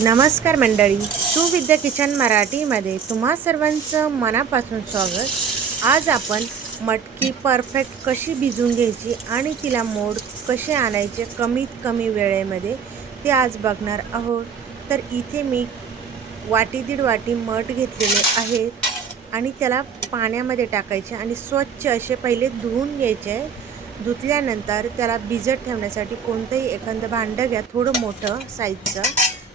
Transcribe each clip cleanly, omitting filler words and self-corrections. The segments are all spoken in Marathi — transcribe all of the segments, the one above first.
नमस्कार मंडळी, सुविद्या किचन मराठीमध्ये तुम्हा सर्वांचं मनापासून स्वागत। आज आपण मटकी परफेक्ट कशी भिजवून घ्यायची आणि तिला मोड कसे आणायचे कमीत कमी वेळेमध्ये ते आज बघणार आहोत। तर इथे मी वाटी दीड वाटी मठ घेतलेले आहेत आणि त्याला पाण्यामध्ये टाकायचे आणि स्वच्छ असे पहिले धुवून घ्यायचे। धुतल्यानंतर त्याला भिजत ठेवण्यासाठी कोणतंही एखादं भांडं घ्या, थोडं मोठं साईजचं।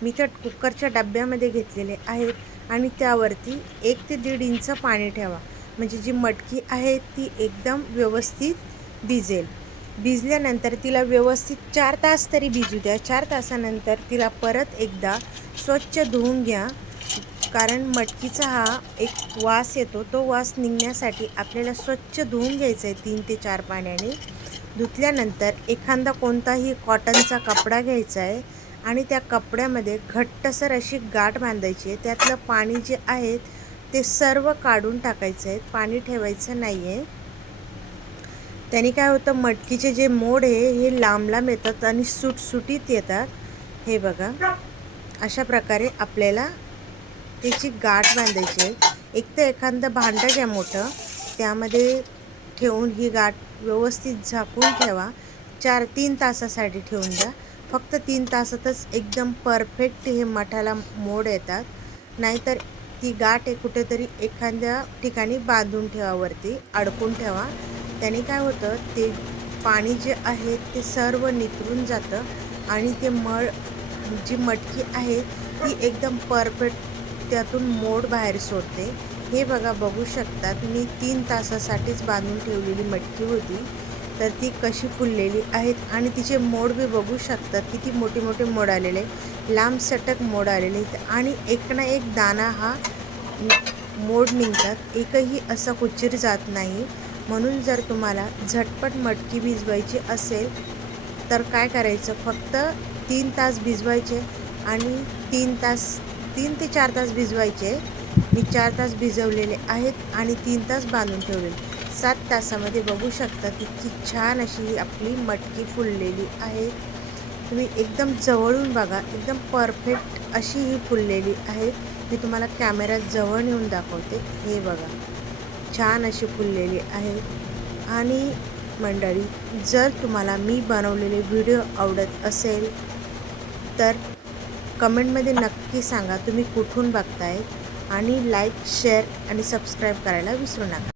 मी तर कुकरच्या डब्यामध्ये घेतलेले आहेत आणि त्यावरती 1 ते 1.5 इंच पाणी ठेवा, म्हणजे जी मटकी आहे ती एकदम व्यवस्थित भिजेल। भिजल्यानंतर तिला व्यवस्थित 4 तास तरी भिजू द्या। 4 तासानंतर तिला परत एकदा स्वच्छ धुवून घ्या, कारण मटकीचा हा एक वास येतो, तो वास निघण्यासाठी आपल्याला स्वच्छ धुवून घ्यायचं आहे 3 ते 4 पाण्याने। धुतल्यानंतर एखादा कोणताही कॉटनचा कपडा घ्यायचा आहे आणि त्या कपड्यामध्ये घट्टसर अशी गाठ बांधायची आहे। त्यातलं पाणी जे आहे ते सर्व काढून टाकायचं आहे, पाणी ठेवायचं नाही आहे। त्याने काय होतं, मटकीचे जे मोड आहे हे लांब लांब येतात आणि सुटसुटीत येतात। हे बघा, अशा प्रकारे आपल्याला त्याची गाठ बांधायची आहे। एक तर एखादं भांडं घ्या मोठं, त्यामध्ये ठेवून ही गाठ व्यवस्थित झाकून ठेवा। 3 तासासाठी ठेवून द्या। फक्त 3 तासातच एकदम परफेक्ट हे मठाला मोड येतात। नाहीतर ती गाठ आहे कुठेतरी एखाद्या ठिकाणी बांधून ठेवा, वरती अडकून ठेवा। त्याने काय होतं, ते पाणी जे आहे ते सर्व निथरून जातं आणि ते जी मटकी आहे ती एकदम परफेक्ट त्यातून मोड बाहेर सोडते। हे बघा, बघू शकतात मी 3 तासासाठीच बांधून ठेवलेली मटकी होती, तर ती कशी फुललेली आहेत आणि तिचे मोड बी बघू शकतात, किती मोठे मोठे मोड आलेले, लांब सटक मोड आलेले आहेत आणि एक ना एक दाणा हा मोड निघतात, एकही असा कुचीर जात नाही। म्हणून जर तुम्हाला झटपट मटकी भिजवायची असेल तर काय करायचं, फक्त 3 तास भिजवायचे आणि 3 ते 4 तास भिजवायचे। मी 4 तास भिजवलेले आहेत आणि 3 तास बांधून ठेवलेले। 7 तासामध्ये बघू शकता किती छान अशी आपली मटकी फुललेली आहे। तुम्ही एकदम जवळून बघा, एकदम परफेक्ट अशी ही फुललेली आहे। मी तुम्हाला कॅमेऱ्यात जवळ नेऊन दाखवते। हे बघा, छान अशी फुललेली आहे। आणि मंडळी, जर तुम्हाला मी बनवलेले व्हिडिओ आवडत असेल तर कमेंटमध्ये नक्की सांगा तुम्ही कुठून बघताय, आणि लाईक, शेअर आणि सबस्क्राईब करायला विसरू नका।